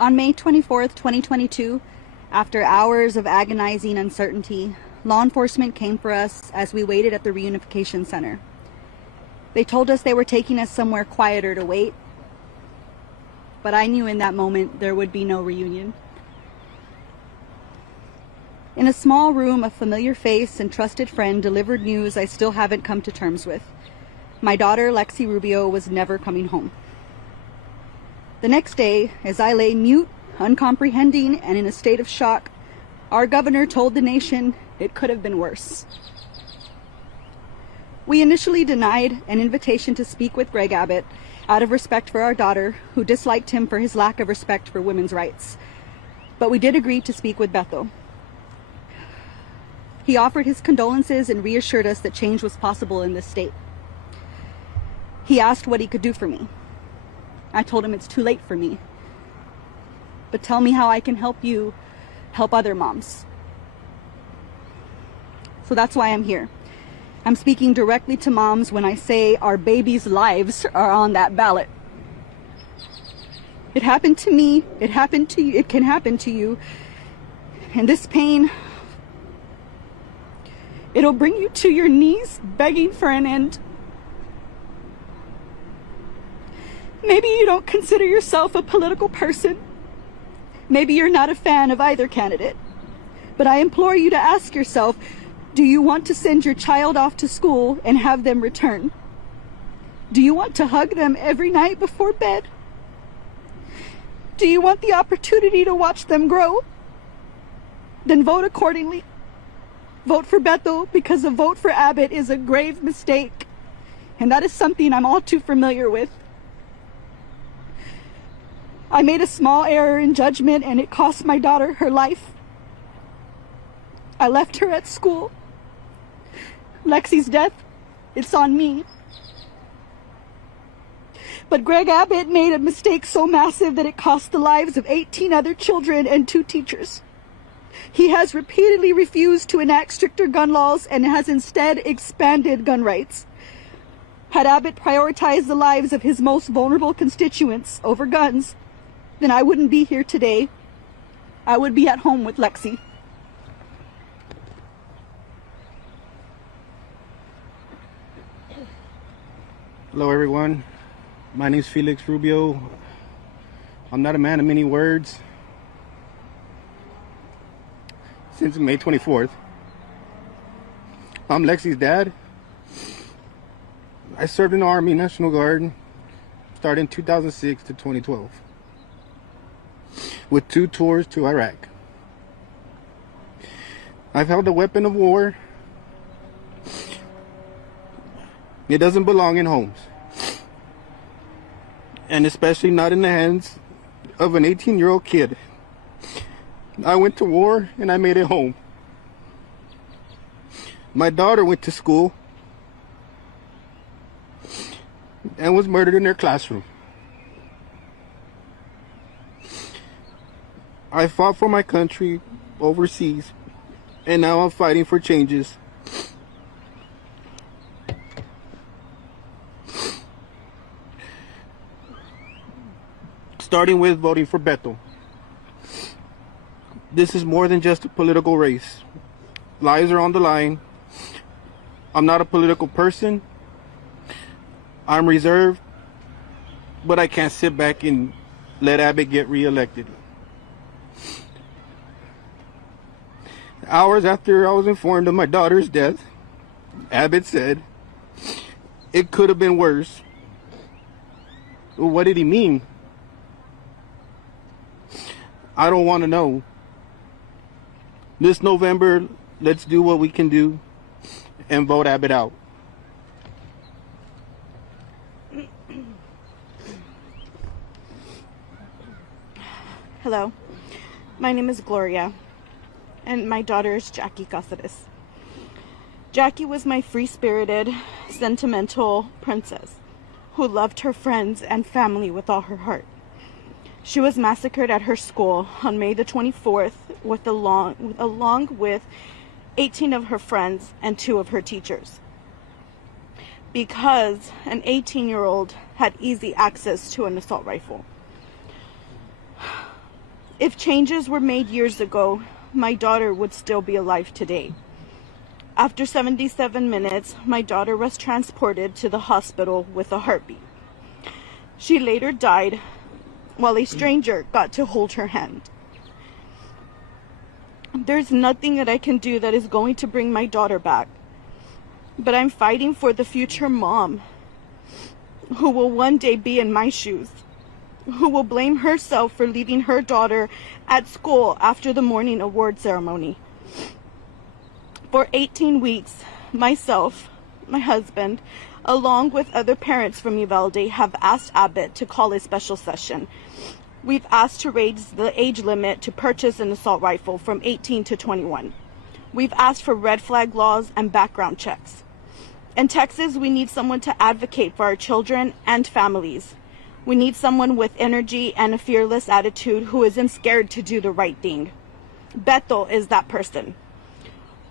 On May 24th, 2022, after hours of agonizing uncertainty, law enforcement came for us as we waited at the reunification center. They told us they were taking us somewhere quieter to wait, but I knew in that moment there would be no reunion. In a small room, a familiar face and trusted friend delivered news I still haven't come to terms with. My daughter, Lexi Rubio, was never coming home. The next day, as I lay mute, uncomprehending, and in a state of shock, our governor told the nation it could have been worse. We initially denied an invitation to speak with Greg Abbott out of respect for our daughter, who disliked him for his lack of respect for women's rights. But we did agree to speak with Beto. He offered his condolences and reassured us that change was possible in this state. He asked what he could do for me. I told him it's too late for me. But tell me how I can help you help other moms. So that's why I'm here. I'm speaking directly to moms when I say our babies' lives are on that ballot. It happened to me, it happened to you, it can happen to you. And this pain, it'll bring you to your knees begging for an end. Maybe you don't consider yourself a political person. Maybe you're not a fan of either candidate. But I implore you to ask yourself, do you want to send your child off to school and have them return? Do you want to hug them every night before bed? Do you want the opportunity to watch them grow? Then vote accordingly. Vote for Beto, because a vote for Abbott is a grave mistake. And that is something I'm all too familiar with. I made a small error in judgment and it cost my daughter her life. I left her at school. Lexi's death, it's on me. But Greg Abbott made a mistake so massive that it cost the lives of 18 other children and 2 teachers. He has repeatedly refused to enact stricter gun laws and has instead expanded gun rights. Had Abbott prioritized the lives of his most vulnerable constituents over guns, then I wouldn't be here today. I would be at home with Lexi. Hello everyone, my name is Felix Rubio. I'm not a man of many words. Since May 24th, I'm Lexi's dad. I served in the Army National Guard starting 2006 to 2012 with 2 tours to Iraq. I've held a weapon of war. It doesn't belong in homes, and especially not in the hands of an 18-year-old kid. I went to war and I made it home. My daughter went to school and was murdered in their classroom. I fought for my country overseas, and now I'm fighting for changes. Starting with voting for Beto. This is more than just a political race. Lives are on the line. I'm not a political person. I'm reserved, but I can't sit back and let Abbott get reelected. Hours after I was informed of my daughter's death, Abbott said, "It could have been worse." Well, what did he mean? I don't want to know. This November, let's do what we can do and vote Abbott out. Hello, my name is Gloria, and my daughter is Jackie Cáceres. Jackie was my free-spirited, sentimental princess who loved her friends and family with all her heart. She was massacred at her school on May the 24th along with 18 of her friends and 2 of her teachers, because an 18-year-old had easy access to an assault rifle. If changes were made years ago, my daughter would still be alive today. After 77 minutes, my daughter was transported to the hospital with a heartbeat. She later died while a stranger got to hold her hand. There's nothing that I can do that is going to bring my daughter back, but I'm fighting for the future mom who will one day be in my shoes, who will blame herself for leaving her daughter at school after the morning award ceremony. For 18 weeks, myself, my husband, along with other parents from Uvalde, have asked Abbott to call a special session. We've asked to raise the age limit to purchase an assault rifle from 18 to 21. We've asked for red flag laws and background checks. In Texas, we need someone to advocate for our children and families. We need someone with energy and a fearless attitude who isn't scared to do the right thing. Beto is that person.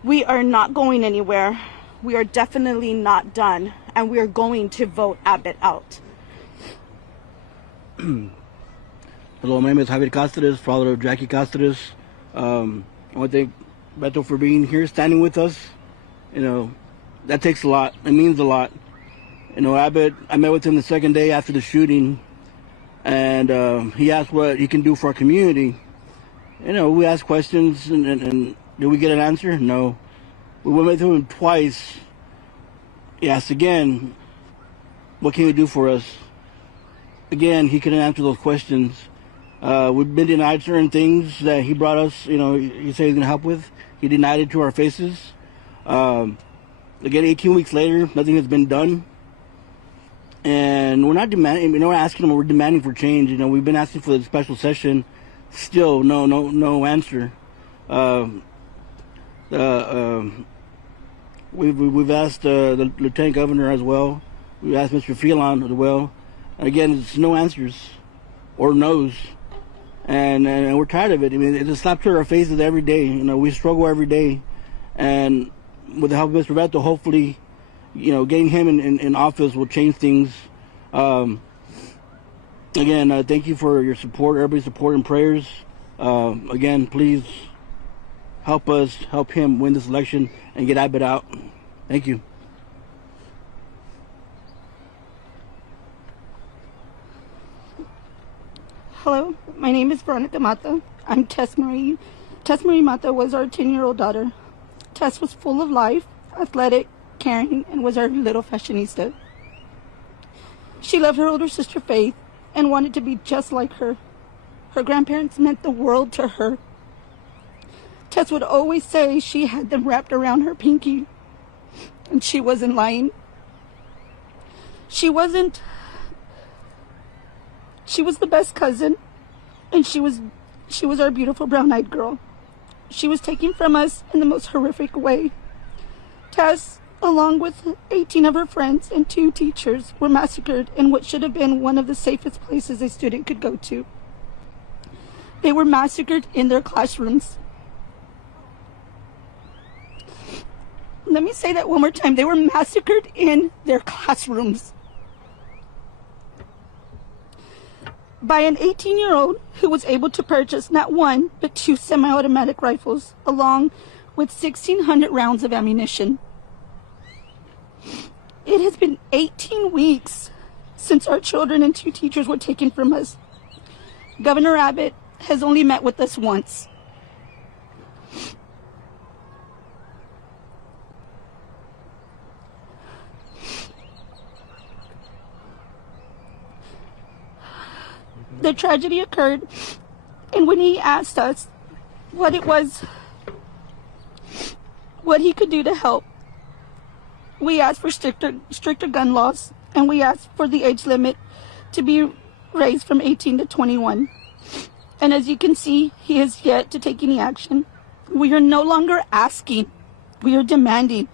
We are not going anywhere. We are definitely not done, and we are going to vote Abbott out. Hello, my name is Javier Cáceres, father of Jackie Cáceres. I want to thank Beto for being here, standing with us. You know, that takes a lot. It means a lot. You know, Abbott, I met with him the second day after the shooting, and he asked what he can do for our community. You know, we asked questions, and did we get an answer? No. We went with him twice. He asked again, what can you do for us? Again, he couldn't answer those questions. We've been denied certain things that he brought us, you know, he said he's going to help with. He denied it to our faces. Again, 18 weeks later, nothing has been done. And we're not demanding, you know, we're asking him, we're demanding for change. You know, we've been asking for the special session. Still, no answer. We've asked the Lieutenant Governor as well. We've asked Mr. Phelan as well. And again, it's no answers or no's. And we're tired of it. I mean, it's a slap to our faces every day. You know, we struggle every day. And with the help of Mr. Beto, hopefully, you know, getting him in office will change things. Again, thank you for your support, everybody's support and prayers. Again, please help us, help him win this election and get Abbott out. Thank you. Hello, my name is Veronica Mata. I'm Tess Marie. Tess Marie Mata was our 10-year-old daughter. Tess was full of life, athletic, caring, and was our little fashionista. She loved her older sister Faith and wanted to be just like her. Her grandparents meant the world to her. Tess would always say she had them wrapped around her pinky, and she wasn't lying. She was the best cousin, and she was our beautiful brown-eyed girl. She was taken from us in the most horrific way. Tess, along with 18 of her friends and 2 teachers, were massacred in what should have been one of the safest places a student could go to. They were massacred in their classrooms. Let me say that one more time. They were massacred in their classrooms by an 18-year-old who was able to purchase not 1, but 2 semi-automatic rifles, along with 1,600 rounds of ammunition. It has been 18 weeks since our children and 2 teachers were taken from us. Governor Abbott has only met with us once. The tragedy occurred, and when he asked us what it was, what he could do to help, we asked for stricter gun laws, and we asked for the age limit to be raised from 18 to 21. And as you can see, he has yet to take any action. We are no longer asking, we are demanding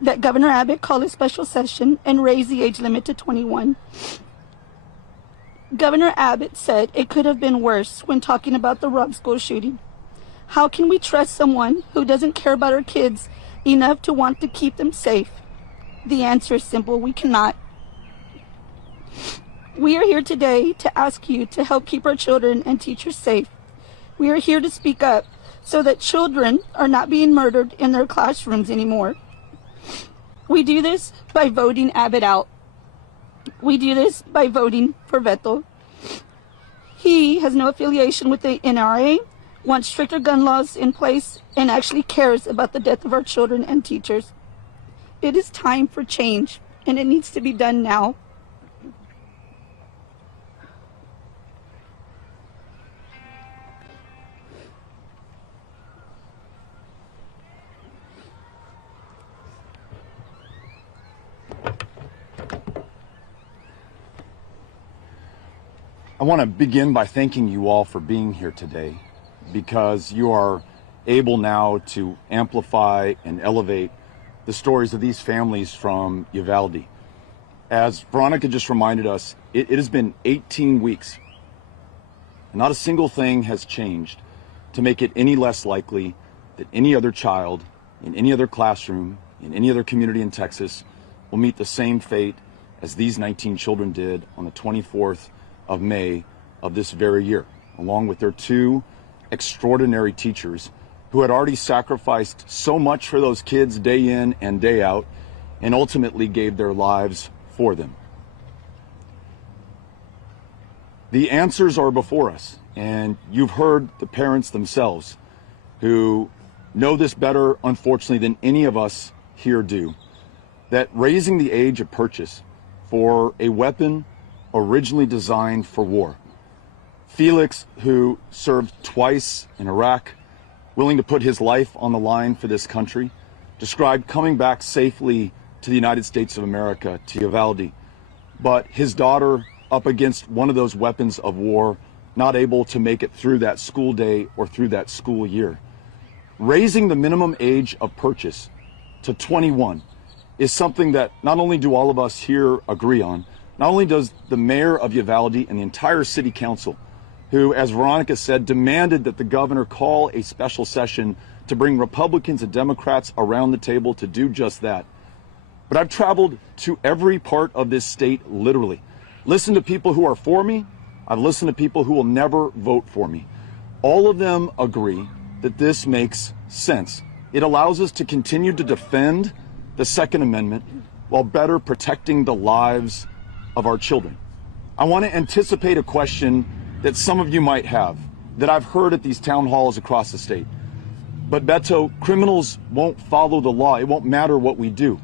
that Governor Abbott call a special session and raise the age limit to 21. Governor Abbott said it could have been worse when talking about the Robb school shooting. How can we trust someone who doesn't care about our kids enough to want to keep them safe? The answer is simple: we cannot. We are here today to ask you to help keep our children and teachers safe. We are here to speak up so that children are not being murdered in their classrooms anymore. We do this by voting Abbott out. We do this by voting for Beto. He has no affiliation with the NRA, wants stricter gun laws in place, and actually cares about the death of our children and teachers. It is time for change, and it needs to be done now. I want to begin by thanking you all for being here today, because you are able now to amplify and elevate the stories of these families from Uvalde. As Veronica just reminded us, it has been 18 weeks. Not a single thing has changed to make it any less likely that any other child in any other classroom, in any other community in Texas, will meet the same fate as these 19 children did on the 24th of May of this very year, along with their two extraordinary teachers who had already sacrificed so much for those kids day in and day out, and ultimately gave their lives for them. The answers are before us, and you've heard the parents themselves who know this better, unfortunately, than any of us here do, that raising the age of purchase for a weapon originally designed for war. Felix, who served twice in Iraq, willing to put his life on the line for this country, described coming back safely to the United States of America, to Uvalde, but his daughter up against one of those weapons of war, not able to make it through that school day or through that school year. Raising the minimum age of purchase to 21 is something that not only do all of us here agree on, not only does the mayor of Uvalde and the entire city council, who, as Veronica said, demanded that the governor call a special session to bring Republicans and Democrats around the table to do just that. But I've traveled to every part of this state, literally. Listened to people who are for me. I've listened to people who will never vote for me. All of them agree that this makes sense. It allows us to continue to defend the Second Amendment while better protecting the lives of our children. I want to anticipate a question that some of you might have, that I've heard at these town halls across the state. But Beto, criminals won't follow the law. It won't matter what we do.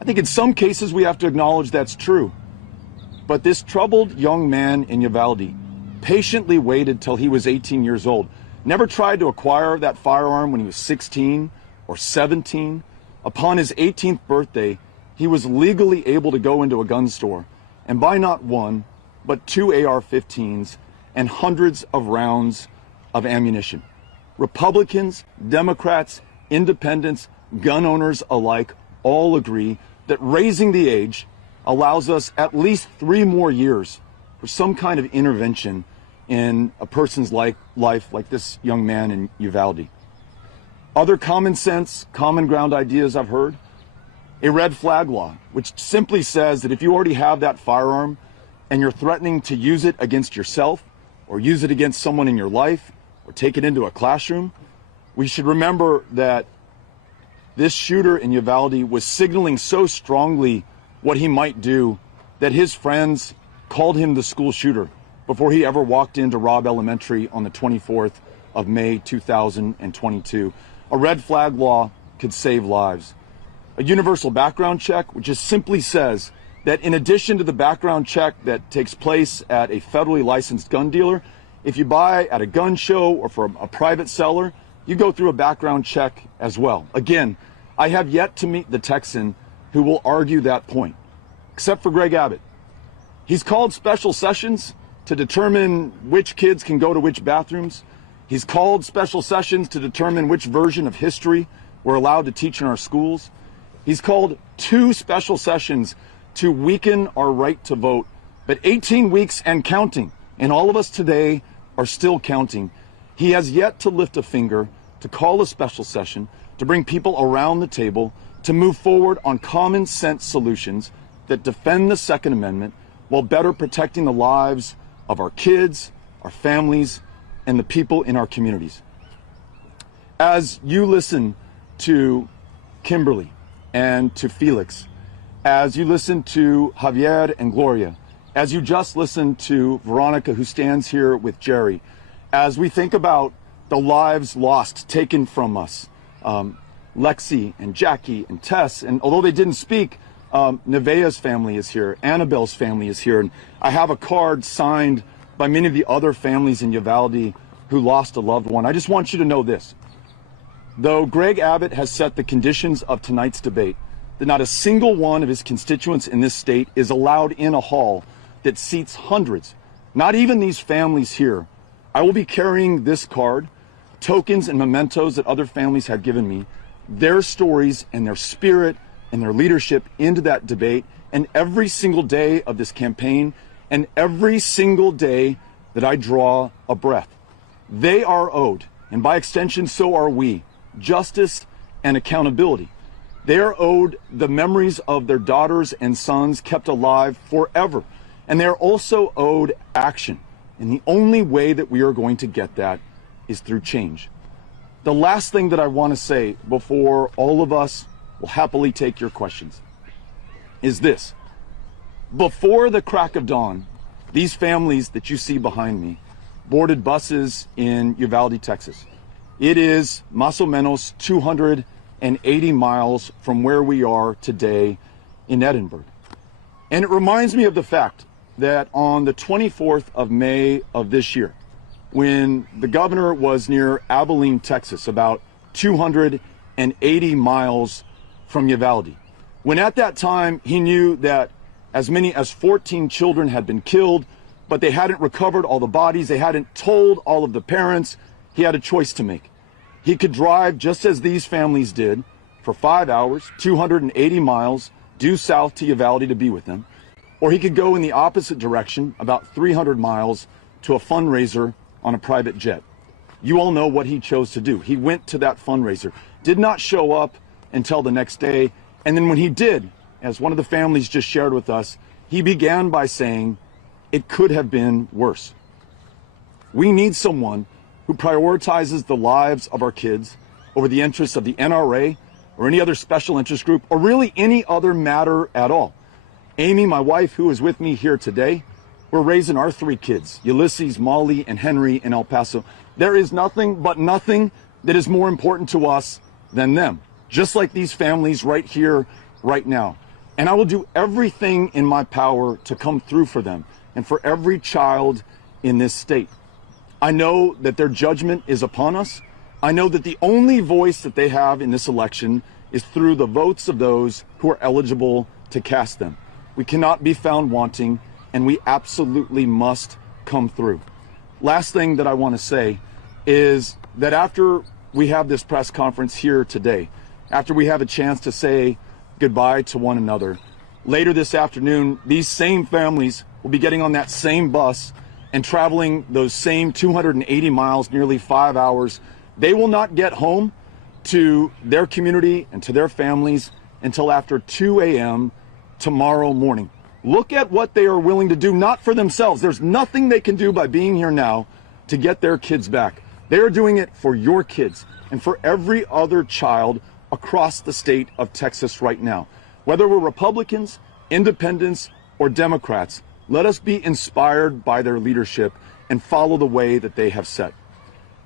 I think in some cases we have to acknowledge that's true. But this troubled young man in Uvalde patiently waited till he was 18 years old, never tried to acquire that firearm when he was 16 or 17. Upon his 18th birthday, he was legally able to go into a gun store and buy not one, but two AR-15s and hundreds of rounds of ammunition. Republicans, Democrats, independents, gun owners alike all agree that raising the age allows us at least 3 more years for some kind of intervention in a person's life like this young man in Uvalde. Other common sense, common ground ideas I've heard: a red flag law, which simply says that if you already have that firearm and you're threatening to use it against yourself or use it against someone in your life or take it into a classroom, we should remember that this shooter in Uvalde was signaling so strongly what he might do that his friends called him the school shooter before he ever walked into Robb Elementary on the 24th of May 2022. A red flag law could save lives. A universal background check, which just simply says that in addition to the background check that takes place at a federally licensed gun dealer, if you buy at a gun show or from a private seller, you go through a background check as well. Again, I have yet to meet the Texan who will argue that point, except for Greg Abbott. He's called special sessions to determine which kids can go to which bathrooms. He's called special sessions to determine which version of history we're allowed to teach in our schools. He's called 2 special sessions to weaken our right to vote, but 18 weeks and counting, and all of us today are still counting. He has yet to lift a finger to call a special session, to bring people around the table, to move forward on common sense solutions that defend the Second Amendment while better protecting the lives of our kids, our families, and the people in our communities. As you listen to Kimberly and to Felix, as you listen to Javier and Gloria, as you just listened to Veronica, who stands here with Jerry, as we think about the lives lost, taken from us, Lexi and Jackie and Tess, and although they didn't speak, Nevaeh's family is here, Annabelle's family is here, and I have a card signed by many of the other families in Uvalde who lost a loved one. I just want you to know this. Though Greg Abbott has set the conditions of tonight's debate, that not a single one of his constituents in this state is allowed in a hall that seats hundreds, not even these families here. I will be carrying this card, tokens and mementos that other families have given me, their stories and their spirit and their leadership into that debate, and every single day of this campaign and every single day that I draw a breath. They are owed, and by extension, so are we, justice and accountability. They are owed the memories of their daughters and sons kept alive forever. And they are also owed action. And the only way that we are going to get that is through change. The last thing that I want to say before all of us will happily take your questions is this. Before the crack of dawn, these families that you see behind me boarded buses in Uvalde, Texas. It is más o menos 280 miles from where we are today in Edinburgh. And it reminds me of the fact that on the 24th of May of this year, when the governor was near Abilene, Texas, about 280 miles from Uvalde, when at that time he knew that as many as 14 children had been killed, but they hadn't recovered all the bodies, they hadn't told all of the parents, he had a choice to make. He could drive just as these families did for 5 hours, 280 miles, due south to Uvalde to be with them, or he could go in the opposite direction, about 300 miles, to a fundraiser on a private jet. You all know what he chose to do. He went to that fundraiser, did not show up until the next day, and then when he did, as one of the families just shared with us, he began by saying, it could have been worse. We need someone who prioritizes the lives of our kids over the interests of the NRA or any other special interest group or really any other matter at all. Amy, my wife, who is with me here today, we're raising our 3 kids, Ulysses, Molly, and Henry in El Paso. There is nothing that is more important to us than them, just like these families right here, right now. And I will do everything in my power to come through for them and for every child in this state. I know that their judgment is upon us. I know that the only voice that they have in this election is through the votes of those who are eligible to cast them. We cannot be found wanting, and we absolutely must come through. Last thing that I want to say is that after we have this press conference here today, after we have a chance to say goodbye to one another, later this afternoon, these same families will be getting on that same bus and traveling those same 280 miles, nearly 5 hours. They will not get home to their community and to their families until after 2 a.m. tomorrow morning. Look at what they are willing to do, not for themselves. There's nothing they can do by being here now to get their kids back. They are doing it for your kids and for every other child across the state of Texas right now. Whether we're Republicans, independents, or Democrats, let us be inspired by their leadership and follow the way that they have set.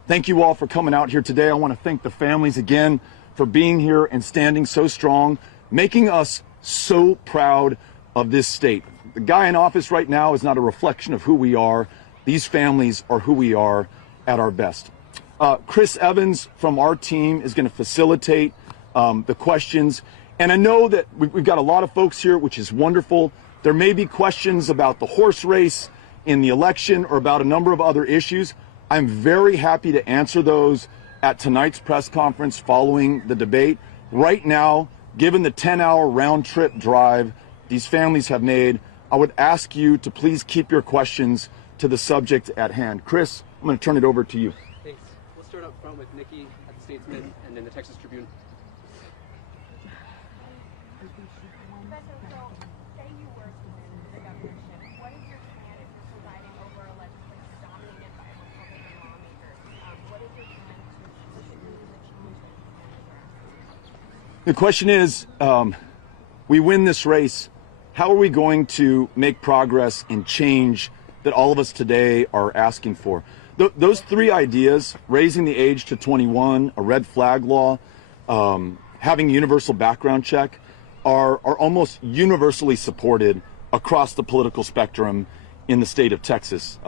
Thank you all for coming out here today. I want to thank the families again for being here and standing so strong, making us so proud of this state. The guy in office right now is not a reflection of who we are. These families are who we are at our best. Chris Evans from our team is going to facilitate the questions. And I know that we've got a lot of folks here, which is wonderful. There may be questions about the horse race in the election or about a number of other issues. I'm very happy to answer those at tonight's press conference following the debate. Right now, given the 10-hour round-trip drive these families have made, I would ask you to please keep your questions to the subject at hand. Chris, I'm going to turn it over to you. Thanks. We'll start up front with Nikki at the Statesman and then the Texas Tribune. The question is, we win this race, how are we going to make progress and change that all of us today are asking for? Those three ideas, raising the age to 21, a red flag law, having a universal background check, are almost universally supported across the political spectrum in the state of Texas.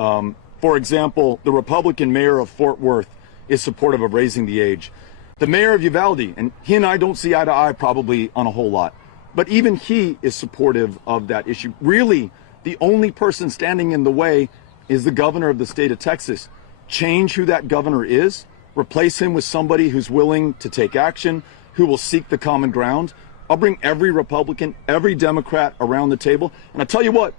For example, the Republican mayor of Fort Worth is supportive of raising the age. The mayor of Uvalde, and he and I don't see eye to eye probably on a whole lot, but even he is supportive of that issue. Really, the only person standing in the way is the governor of the state of Texas. Change who that governor is, replace him with somebody who's willing to take action, who will seek the common ground. I'll bring every Republican, every Democrat around the table. And I tell you what,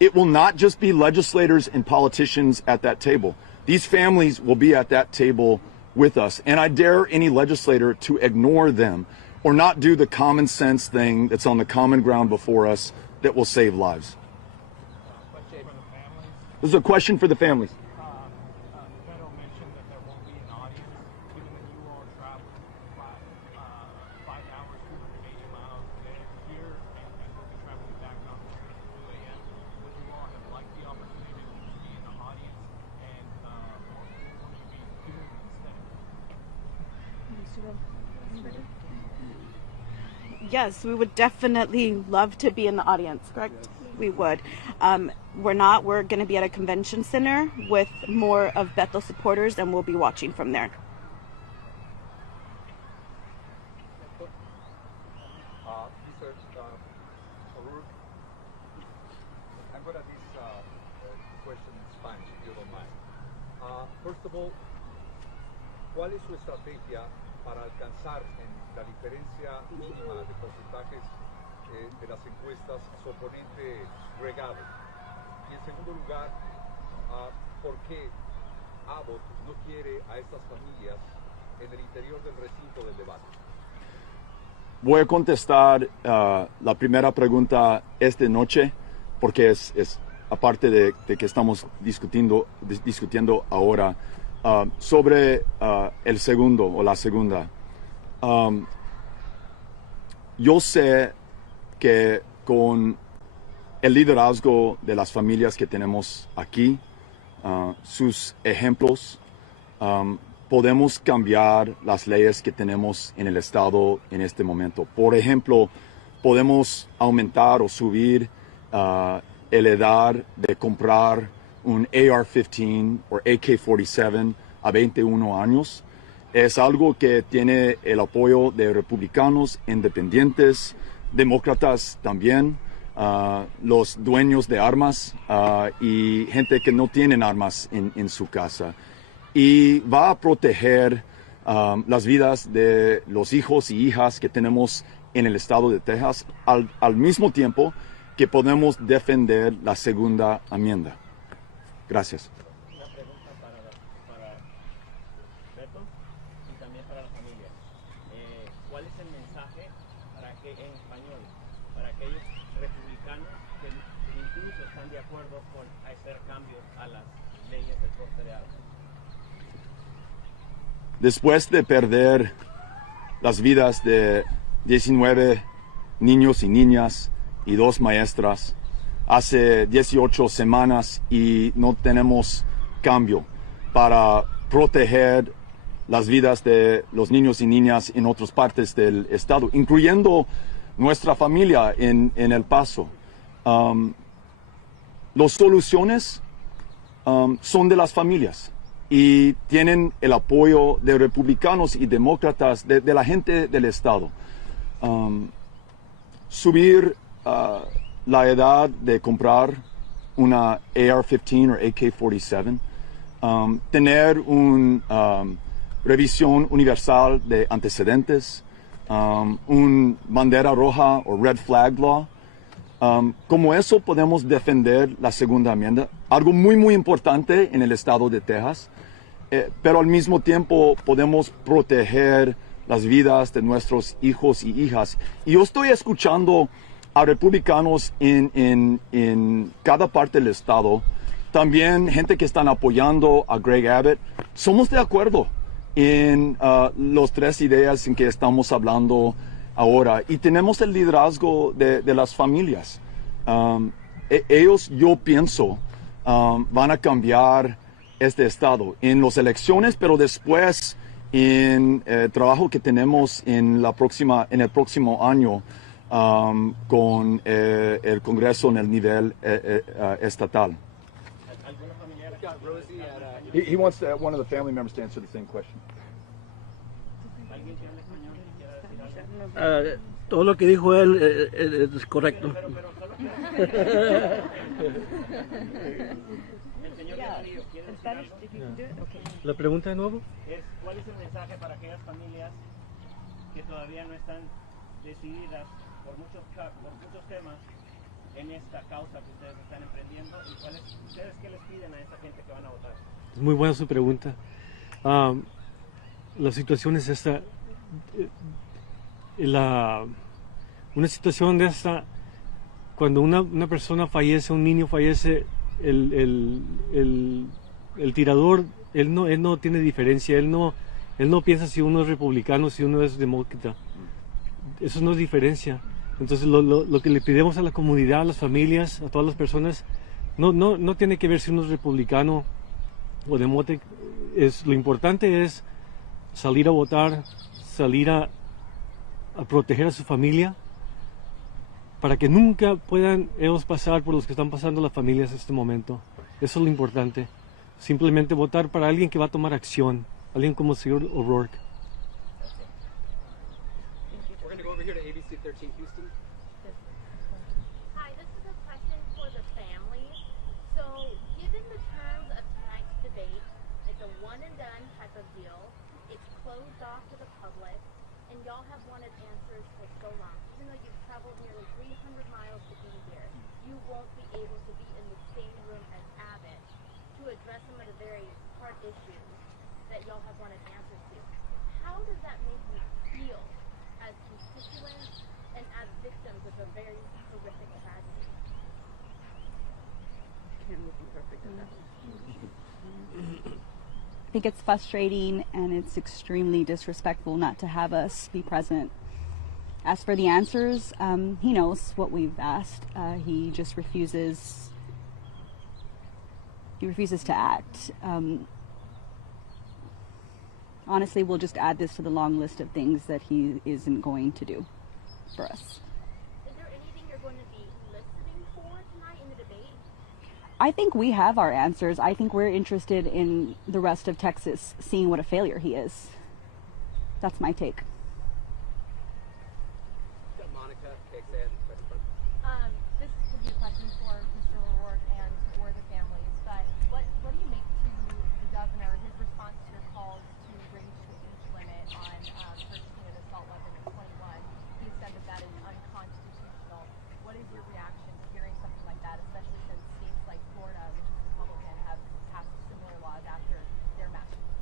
it will not just be legislators and politicians at that table. These families will be at that table with us. And I dare any legislator to ignore them or not do the common sense thing that's on the common ground before us that will save lives. This is a question for the families. Beto mentioned that there won't be an audience, given that you all traveled 5 hours, 280 miles here, and will be traveling back on 2 a.m. Would you all have liked the opportunity to be in the audience, and what will you be doing instead? Yes, we would definitely love to be in the audience, correct? We would. We're going to be at a convention center with more of Beto supporters, and we'll be watching from there. Mr. ORourke, I'm going to this question in Spanish, if you don't mind. First of all, ¿cuál es su estrategia para alcanzar en la diferencia mínima de porcentajes de las encuestas su oponente Greg Abbott? Y en segundo lugar, ¿por qué Abbott no quiere a estas familias en el interior del recinto del debate? Voy a contestar la primera pregunta esta noche, porque es aparte de que estamos discutiendo ahora, sobre el segundo o la segunda. Yo sé que con el liderazgo de las familias que tenemos aquí, sus ejemplos, podemos cambiar las leyes que tenemos en el estado en este momento. Por ejemplo, podemos aumentar o subir la edad de comprar un AR-15 o AK-47 a 21 años. Es algo que tiene el apoyo de republicanos, independientes, demócratas también, los dueños de armas y gente que no tienen armas en su casa. Y va a proteger las vidas de los hijos y hijas que tenemos en el estado de Texas, al mismo tiempo que podemos defender la segunda enmienda. Gracias. Una pregunta para Beto y también para la familia. ¿Cuál es el mensaje en español para aquellos republicanos que incluso están de acuerdo con hacer cambios a las leyes del porte de armas? Después de perder las vidas de 19 niños y niñas y 2 maestras hace 18 semanas y no tenemos cambio para proteger las vidas de los niños y niñas en otras partes del estado, incluyendo nuestra familia en El Paso. Las soluciones son de las familias y tienen el apoyo de republicanos y demócratas, de la gente del estado. Subir la edad de comprar una AR-15 o AK-47, tener una revisión universal de antecedentes, un bandera roja o red flag law. Como eso podemos defender la segunda enmienda, algo muy importante en el estado de Texas, pero al mismo tiempo podemos proteger las vidas de nuestros hijos y hijas. Y yo estoy escuchando a republicanos en cada parte del estado, también gente que están apoyando a Greg Abbott. Somos de acuerdo en las 3 ideas en que estamos hablando ahora, y tenemos el liderazgo de las familias. Ellos, yo pienso, van a cambiar este estado en las elecciones, pero después en el trabajo que tenemos en el próximo año con el Congreso en el nivel estatal. He wants one of the family members to answer the same question. Todo lo que dijo él es correcto. La pregunta de nuevo es, ¿cuál es el mensaje para aquellas familias que todavía no están decididas por muchos temas en esta causa que ustedes están emprendiendo? ¿Y ustedes qué les piden a esa gente que van a votar? Es muy buena su pregunta. La situación es esta. Una situación de esta, cuando una persona fallece, un niño fallece, el tirador, él no tiene diferencia, él no piensa si uno es republicano, si uno es demócrata. Eso no es diferencia. Entonces lo que le pedimos a la comunidad, a las familias, a todas las personas, no tiene que ver si uno es republicano o demócrata. Lo importante es salir a votar, salir a proteger a su familia, para que nunca puedan ellos pasar por los que están pasando las familias en este momento. Eso es lo importante. Simplemente votar para alguien que va a tomar acción, alguien como el señor O'Rourke. We're going to go over here to ABC 13 Houston. Hi, this is a question for the family. So, given the terms of tonight's debate, it's a one and done type of deal. It's closed off to the public, and y'all have wanted answers for so long. Even though you've traveled nearly 300 miles to be here, you won't be able to be in the same room as Abbott to address some of the very hard issues that y'all have wanted answers to. How does that make you feel as constituents and as victims of a very horrific tragedy? I think it's frustrating and it's extremely disrespectful not to have us be present. As for the answers, he knows what we've asked. He just refuses. He refuses to act. Honestly, we'll just add this to the long list of things that he isn't going to do for us. Is there anything you're going to be listening for tonight in the debate? I think we have our answers. I think we're interested in the rest of Texas seeing what a failure he is. That's my take. Monica, KXN, right in front. This could be a question for Mr. O'Rourke and for the families, but what do you make to the governor, his response to your calls to raise the age limit on purchasing an assault weapon at 21? He said that is unconstitutional. What is your reaction to hearing something like that, especially since states like Florida, which is Republican, have passed similar laws after their mass shooting?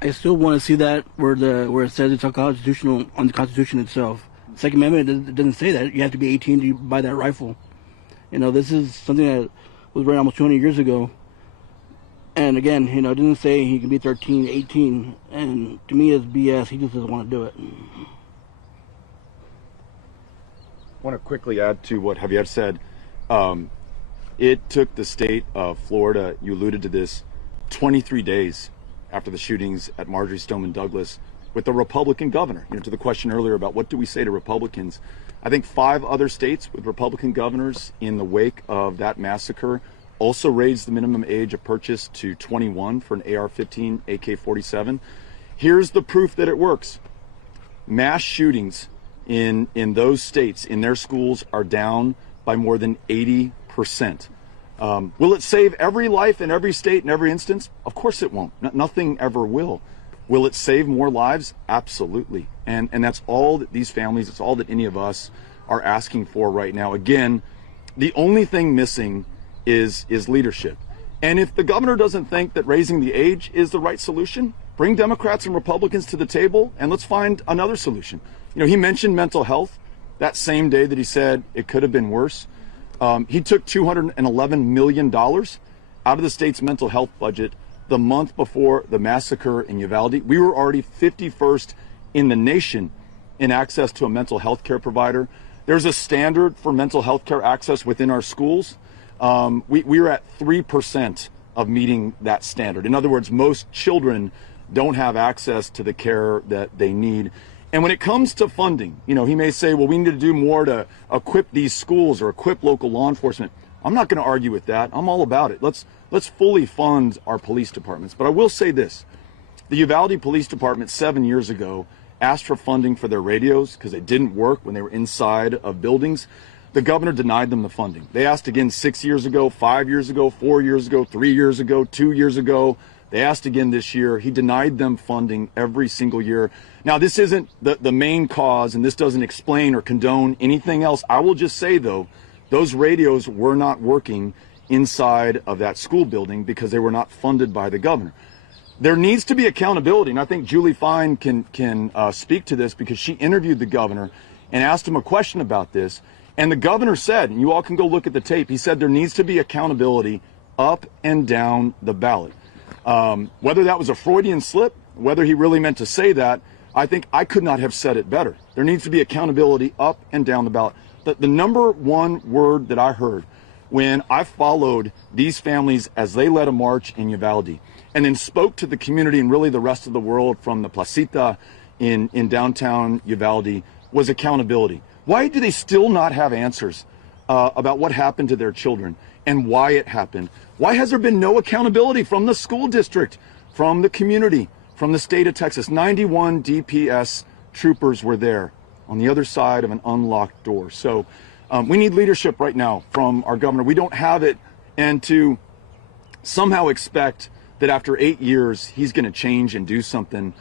I still want to see that where it says it's unconstitutional on the Constitution itself. Second Amendment doesn't say that. You have to be 18 to buy that rifle. You know, this is something that was written almost 20 years ago. And again, you know, it didn't say he can be 13, 18. And to me, it's BS. He just doesn't want to do it. I want to quickly add to what Javier said. It took the state of Florida, you alluded to this, 23 days after the shootings at Marjorie Stoneman Douglas with the Republican governor. You know, to the question earlier about what do we say to Republicans, I think 5 other states with Republican governors in the wake of that massacre also raised the minimum age of purchase to 21 for an AR-15, AK-47. Here's the proof that it works. Mass shootings in those states, in their schools, are down by more than 80%. Will it save every life in every state in every instance? Of course it won't. Nothing ever will. Will it save more lives? Absolutely. And that's all that these families, it's all that any of us are asking for right now. Again, the only thing missing is leadership. And if the governor doesn't think that raising the age is the right solution, bring Democrats and Republicans to the table and let's find another solution. You know, he mentioned mental health that same day that he said it could have been worse. He took $211 million out of the state's mental health budget the month before the massacre in Uvalde. We were already 51st in the nation in access to a mental health care provider. There's a standard for mental health care access within our schools. We are at 3% of meeting that standard. In other words, most children don't have access to the care that they need. And when it comes to funding, you know, he may say, well, we need to do more to equip these schools or equip local law enforcement. I'm not going to argue with that. I'm all about it. Let's fully fund our police departments. But I will say this. The Uvalde Police Department 7 years ago asked for funding for their radios because they didn't work when they were inside of buildings. The governor denied them the funding. They asked again 6 years ago, 5 years ago, 4 years ago, 3 years ago, 2 years ago. They asked again this year. He denied them funding every single year. Now, this isn't the main cause, and this doesn't explain or condone anything else. I will just say, though, those radios were not working inside of that school building because they were not funded by the governor. There needs to be accountability, and I think Julie Fine can speak to this because she interviewed the governor and asked him a question about this. And the governor said, and you all can go look at the tape, he said there needs to be accountability up and down the ballot. Whether that was a Freudian slip, whether he really meant to say that, I think I could not have said it better. There needs to be accountability up and down the ballot. The number one word that I heard when I followed these families as they led a march in Uvalde and then spoke to the community and really the rest of the world from the Placita in downtown Uvalde was accountability. Why do they still not have answers about what happened to their children and why it happened? Why has there been no accountability from the school district, from the community, from the state of Texas? 91 DPS troopers were there on the other side of an unlocked door. So we need leadership right now from our governor. We don't have it, and to somehow expect that after 8 years he's going to change and do something,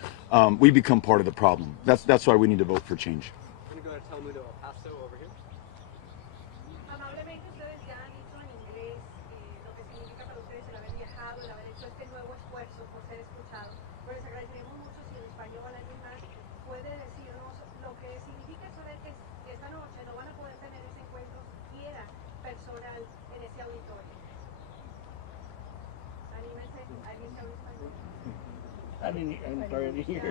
we become part of the problem. That's why we need to vote for change. I'm going to go to Telemundo El Paso over here. Amablemente ustedes ya han dicho en inglés lo que significa para ustedes el haber viajado, el haber hecho este nuevo esfuerzo por ser escuchados. Pero les agradeceríamos mucho si en español alguien más puede decirnos lo que significa saber que esta noche no van a poder tener ese encuentro siquiera personal en ese auditorio. Anímense, alguien que habla español. I'm sorry, I didn't hear.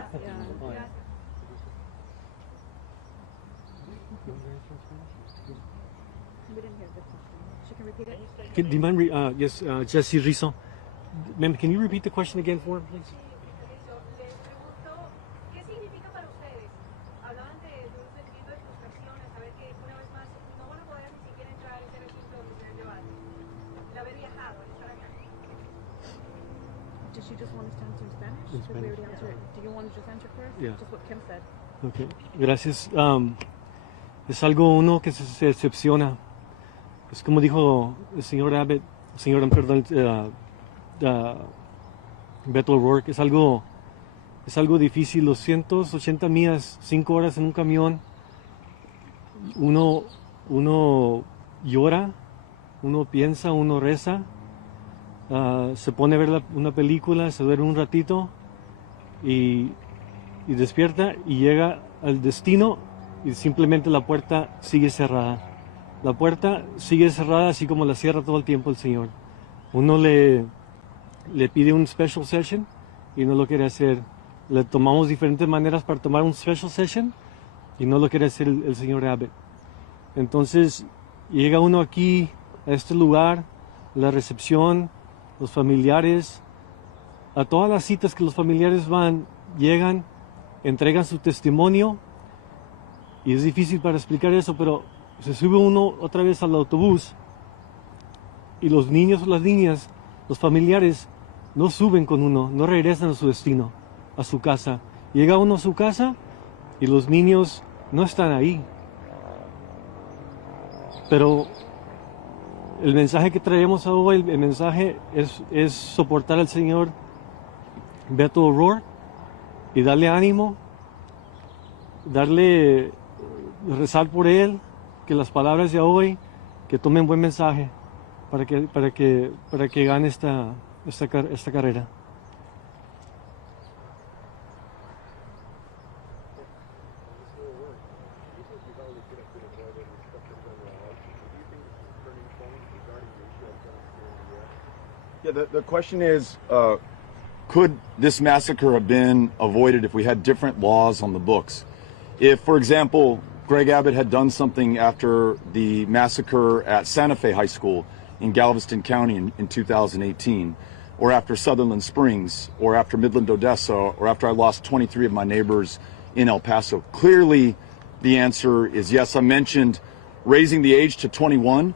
We didn't hear the question. She can repeat it. Do you mind, yes, Jesse Rizzo. Ma'am, can you repeat the question again for him, please? Les pregunto, ¿qué significa para ustedes? Hablaban de un sentimiento de frustración, de saber que una vez más no van a poder ni siquiera entrar a ese recinto donde ustedes llevan. El haber viajado, el estar acá. Does she just want us to answer in Spanish? In Because we already Spanish. answered it. Do you want to just answer for us? Yeah. Just what Kim said. Okay, gracias. Es algo uno que se decepciona. Es como dijo el señor Abbott, perdón, Beto ORourke, es algo difícil. 280 millas, 5 horas en un camión. Uno llora, uno piensa, uno reza, se pone a ver una película, se duerme un ratito y despierta y llega al destino y simplemente la puerta sigue cerrada. La puerta sigue cerrada así como la cierra todo el tiempo el Señor. Uno le pide un special session y no lo quiere hacer. Le tomamos diferentes maneras para tomar un special session y no lo quiere hacer el señor Abbott. Entonces llega uno aquí a este lugar, la recepción, los familiares, a todas las citas que los familiares van, llegan, entregan su testimonio y es difícil para explicar eso, pero se sube uno otra vez al autobús y los niños o las niñas, los familiares, no suben con uno, no regresan a su destino, a su casa. Llega uno a su casa y los niños no están ahí. Pero el mensaje que traemos hoy, el mensaje es soportar al señor Beto ORourke y darle ánimo, rezar por él, que las palabras de hoy, que tomen buen mensaje para que gane esta carrera. Yeah, the question is, could this massacre have been avoided if we had different laws on the books? If, for example, Greg Abbott had done something after the massacre at Santa Fe High School in Galveston County in 2018, or after Sutherland Springs, or after Midland, Odessa, or after I lost 23 of my neighbors in El Paso. Clearly, the answer is yes. I mentioned raising the age to 21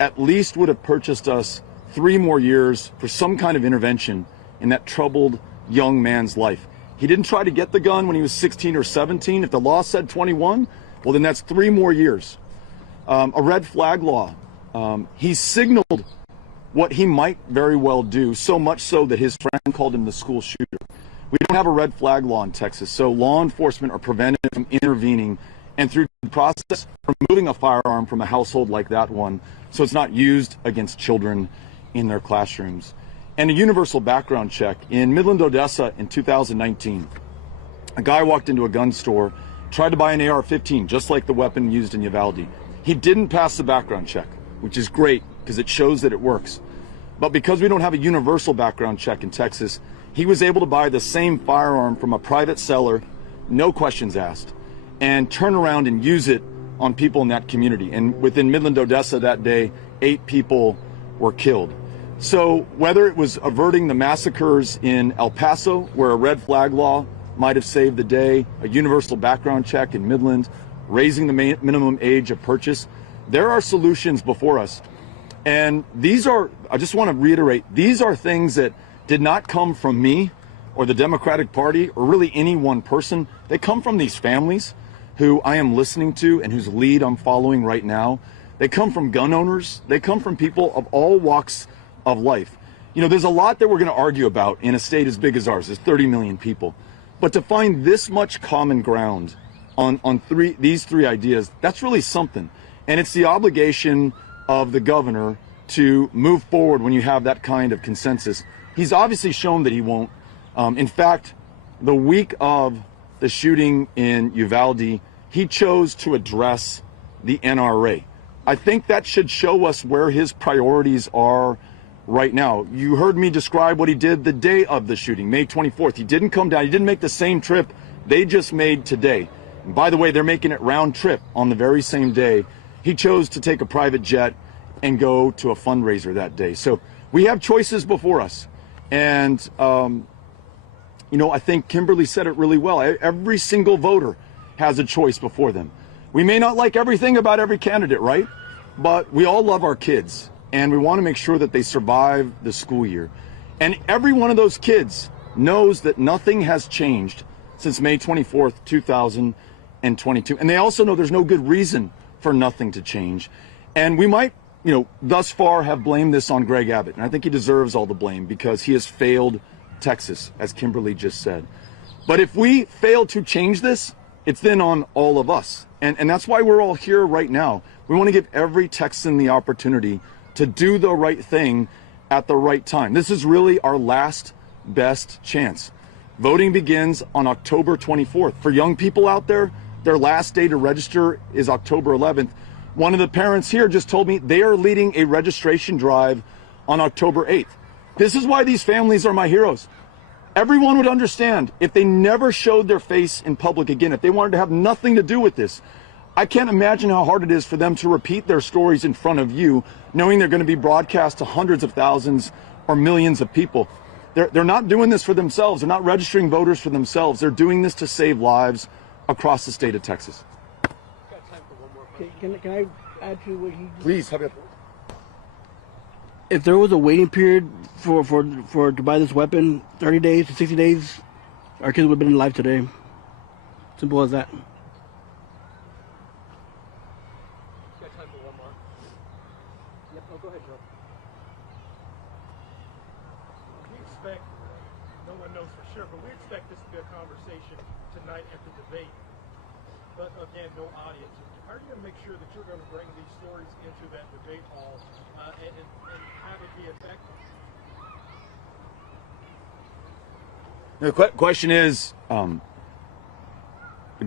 at least would have purchased us 3 more years for some kind of intervention in that troubled young man's life. He didn't try to get the gun when he was 16 or 17. If the law said 21, well, then that's 3 more years. A red flag law. He signaled what he might very well do, so much so that his friend called him the school shooter. We don't have a red flag law in Texas, so law enforcement are prevented from intervening and through the process removing a firearm from a household like that one so it's not used against children in their classrooms. And a universal background check. In Midland, Odessa in 2019, a guy walked into a gun store, tried to buy an AR-15, just like the weapon used in Uvalde. He didn't pass the background check, which is great because it shows that it works. But because we don't have a universal background check in Texas, he was able to buy the same firearm from a private seller, no questions asked, and turn around and use it on people in that community. And within Midland, Odessa that day, 8 people were killed. So whether it was averting the massacres in El Paso, where a red flag law might have saved the day, a universal background check in Midland, raising the minimum age of purchase, there are solutions before us. And these are, I just want to reiterate, these are things that did not come from me or the Democratic Party or really any one person. They come from these families who I am listening to and whose lead I'm following right now. They come from gun owners. They come from people of all walks of life. You know, there's a lot that we're going to argue about in a state as big as ours. There's 30 million people. But to find this much common ground on these three ideas, that's really something. And it's the obligation of the governor to move forward when you have that kind of consensus. He's obviously shown that he won't. In fact, the week of the shooting in Uvalde, he chose to address the NRA. I think that should show us where his priorities are right now. You heard me describe what he did the day of the shooting, May 24th. He didn't come down. He didn't make the same trip they just made today. And by the way, they're making it round trip on the very same day. He chose to take a private jet and go to a fundraiser that day. So we have choices before us. And, you know, I think Kimberly said it really well. Every single voter has a choice before them. We may not like everything about every candidate, right? But we all love our kids. And we want to make sure that they survive the school year. And every one of those kids knows that nothing has changed since May 24th, 2022. And they also know there's no good reason for nothing to change. And we might, you know, thus far have blamed this on Greg Abbott. And I think he deserves all the blame because he has failed Texas, as Kimberly just said. But if we fail to change this, it's then on all of us. And that's why we're all here right now. We want to give every Texan the opportunity to do the right thing at the right time. This is really our last best chance. Voting begins on October 24th. For young people out there, their last day to register is October 11th. One of the parents here just told me they are leading a registration drive on October 8th. This is why these families are my heroes. Everyone would understand if they never showed their face in public again, if they wanted to have nothing to do with this. I can't imagine how hard it is for them to repeat their stories in front of you, knowing they're going to be broadcast to hundreds of thousands or millions of people. They're not doing this for themselves. They're not registering voters for themselves. They're doing this to save lives across the state of Texas. Can I add to what he... Please, have it. If there was a waiting period for to buy this weapon, 30 days to 60 days, our kids would have been alive today. Simple as that. Go ahead, Joe. We expect, no one knows for sure, but we expect this to be a conversation tonight at the debate. But again, no audience. How are you going to make sure that you're going to bring these stories into that debate hall and have it be effective? The question is, the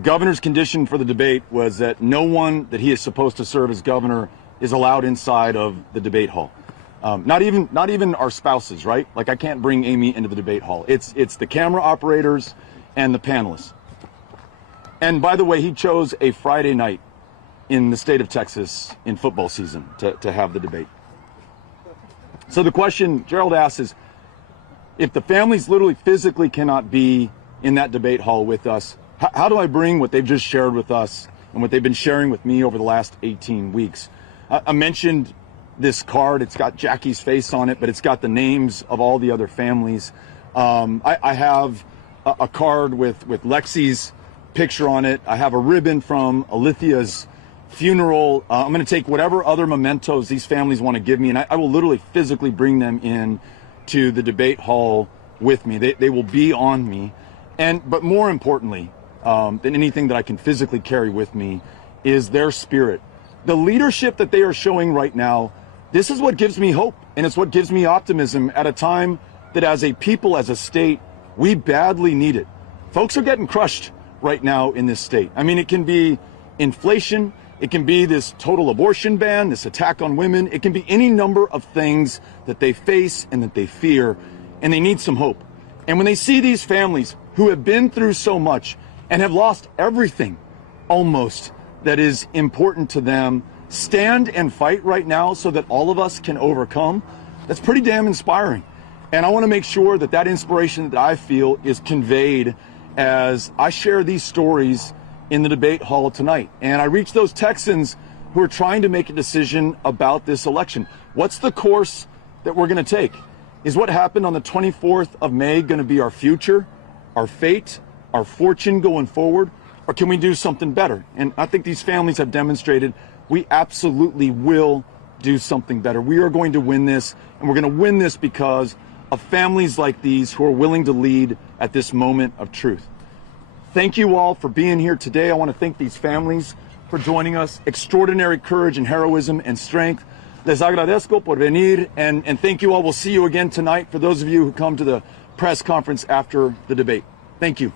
governor's condition for the debate was that no one that he is supposed to serve as governor is allowed inside of the debate hall. Not even our spouses, right? Like I can't bring Amy into the debate hall. It's the camera operators and the panelists. And by the way, he chose a Friday night in the state of Texas in football season to have the debate. So the question Gerald asks is, if the families literally physically cannot be in that debate hall with us, how do I bring what they've just shared with us and what they've been sharing with me over the last 18 weeks? I mentioned this card. It's got Jackie's face on it, but it's got the names of all the other families. I have a card with Lexi's picture on it. I have a ribbon from Alithia's funeral. I'm going to take whatever other mementos these families want to give me, and I will literally physically bring them in to the debate hall with me. They will be on me. But more importantly than anything that I can physically carry with me is their spirit. The leadership that they are showing right now, this is what gives me hope, and it's what gives me optimism at a time that as a people, as a state, we badly need it. Folks are getting crushed right now in this state. I mean, it can be inflation, it can be this total abortion ban, this attack on women, it can be any number of things that they face and that they fear, and they need some hope. And when they see these families who have been through so much and have lost everything almost that is important to them stand and fight right now so that all of us can overcome, that's pretty damn inspiring. And I want to make sure that that inspiration that I feel is conveyed as I share these stories in the debate hall tonight. And I reach those Texans who are trying to make a decision about this election. What's the course that we're going to take? Is what happened on the 24th of May going to be our future, our fate, our fortune going forward? Or can we do something better? And I think these families have demonstrated we absolutely will do something better. We are going to win this, and we're going to win this because of families like these who are willing to lead at this moment of truth. Thank you all for being here today. I want to thank these families for joining us. Extraordinary courage and heroism and strength. Les agradezco por venir, and thank you all. We'll see you again tonight for those of you who come to the press conference after the debate. Thank you.